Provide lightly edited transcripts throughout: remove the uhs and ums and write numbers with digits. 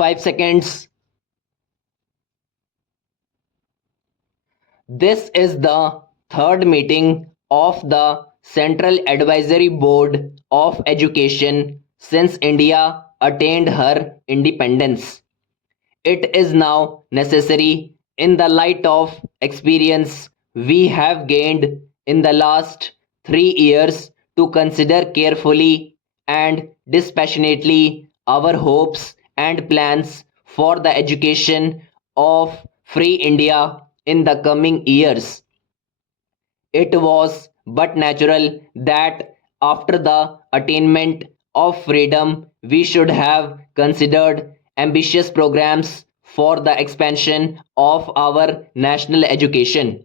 5 seconds. This is the third meeting of the Central Advisory Board of Education since India attained her independence. It is now necessary, in the light of experience we have gained in the last 3 years, to consider carefully and dispassionately our hopes and plans for the education of free India in the coming years. It was but natural that after the attainment of freedom we should have considered ambitious programs for the expansion of our national education.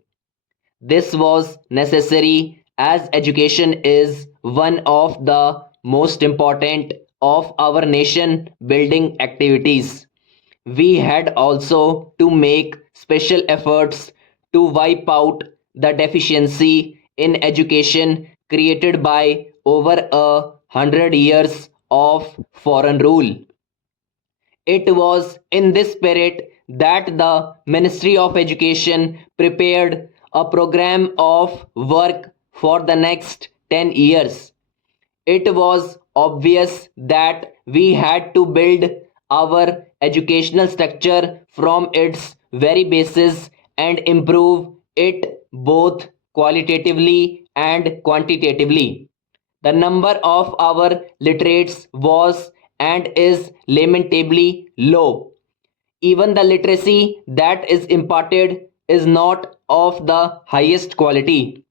This was necessary as education is one of the most important of our nation building activities. We had also to make special efforts to wipe out the deficiency in education created by over 100 years of foreign rule. It was in this spirit that the Ministry of Education prepared a program of work for the next 10 years. It was obvious that we had to build our educational structure from its very basis and improve it both qualitatively and quantitatively. The number of our literates was and is lamentably low. Even the literacy that is imparted is not of the highest quality.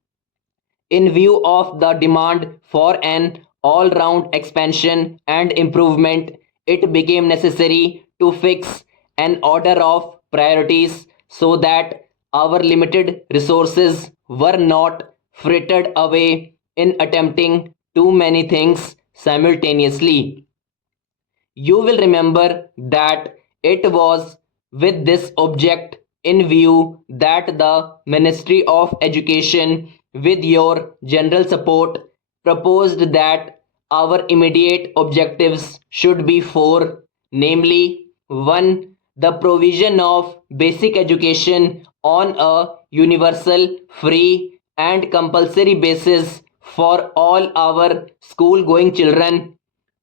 In view of the demand for an all round expansion and improvement, it became necessary to fix an order of priorities so that our limited resources were not frittered away in attempting too many things simultaneously. You will remember that it was with this object in view that the Ministry of Education, with your general support, proposed that our immediate objectives should be four, namely: 1. The provision of basic education on a universal, free, and compulsory basis for all our school going children;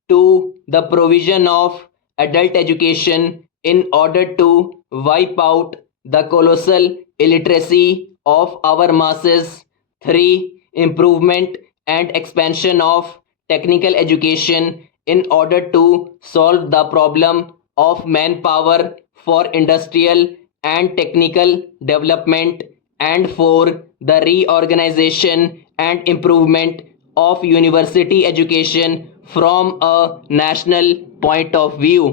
2. The provision of adult education in order to wipe out the colossal illiteracy of our masses; 3. Improvement and expansion of technical education in order to solve the problem of manpower for industrial and technical development; and 4. The reorganization and improvement of university education from a national point of view.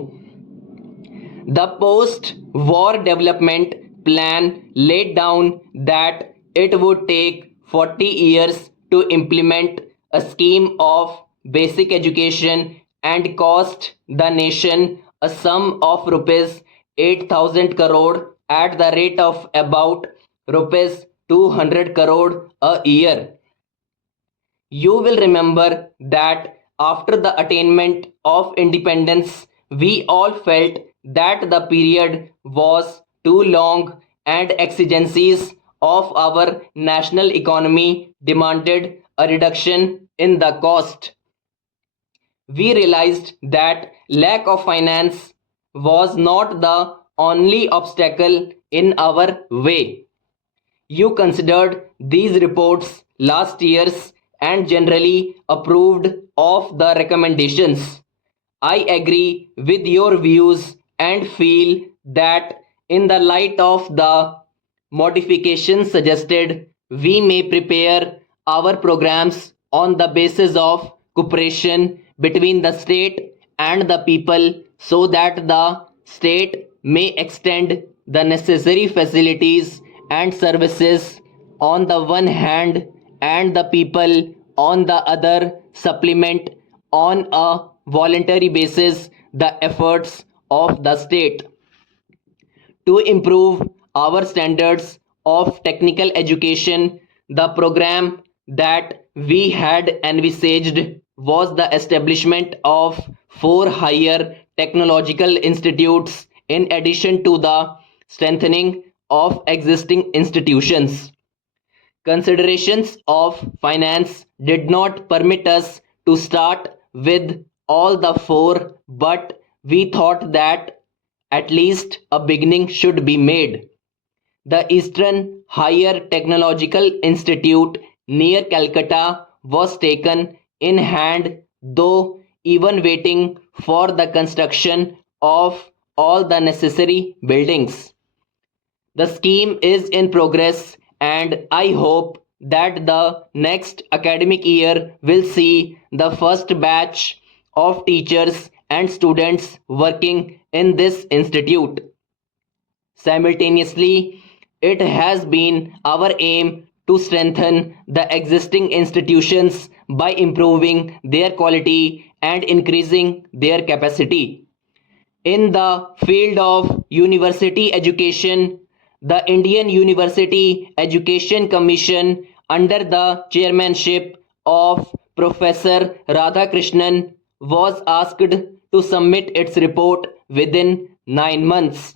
The post war development plan laid down that it would take 40 years to implement a scheme of basic education and cost the nation a sum of rupees 8,000 crore at the rate of about rupees 200 crore a year. You will remember that after the attainment of independence, we all felt that the period was too long and exigencies of our national economy demanded a reduction in the cost. We realized that lack of finance was not the only obstacle in our way. You considered these reports last year's and generally approved of the recommendations. I agree with your views and feel that in the light of the modifications suggested, we may prepare our programs on the basis of cooperation between the state and the people so that the state may extend the necessary facilities and services on the one hand and the people on the other supplement on a voluntary basis the efforts of the state to improve our standards of technical education. The program that we had envisaged was the establishment of four higher technological institutes in addition to the strengthening of existing institutions. Considerations of finance did not permit us to start with all the four, but we thought that at least a beginning should be made. The Eastern Higher Technological Institute near Calcutta was taken in hand, though even waiting for the construction of all the necessary buildings. The scheme is in progress, and I hope that the next academic year will see the first batch of teachers and students working in this institute. Simultaneously, it has been our aim to strengthen the existing institutions by improving their quality and increasing their capacity. In the field of university education, the Indian University Education Commission, under the chairmanship of Professor Radhakrishnan, was asked to submit its report within 9 months.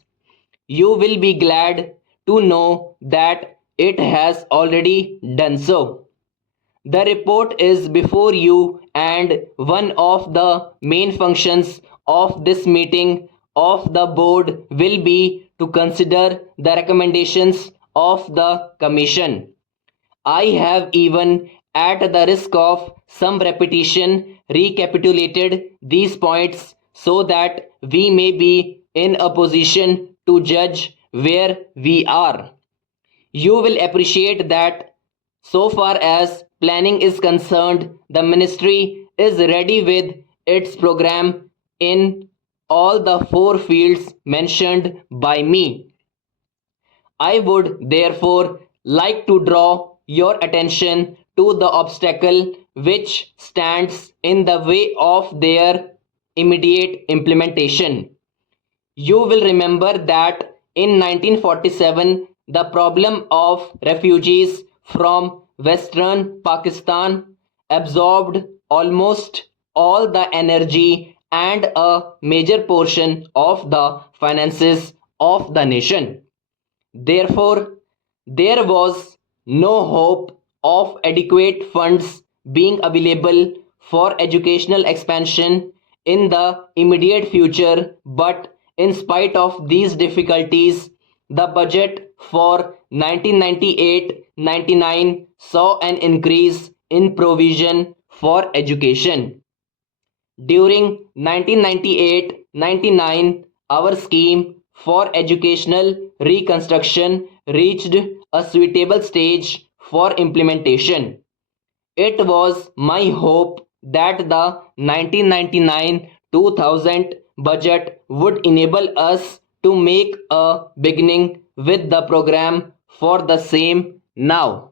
You will be glad to know that it has already done so. The report is before you, and one of the main functions of this meeting of the board will be to consider the recommendations of the commission. I have even, at the risk of some repetition, recapitulated these points so that we may be in a position to judge where we are. You will appreciate that so far as planning is concerned, the ministry is ready with its program in all the four fields mentioned by me. I would therefore like to draw your attention to the obstacle which stands in the way of their immediate implementation. You will remember that in 1947, the problem of refugees from Western Pakistan absorbed almost all the energy and a major portion of the finances of the nation. Therefore, there was no hope of adequate funds being available for educational expansion in the immediate future, but in spite of these difficulties, the budget for 1998-99 saw an increase in provision for education. During 1998-99, our scheme for educational reconstruction reached a suitable stage for implementation. It was my hope that the 1999-2000 budget would enable us to make a beginning with the program for the same now.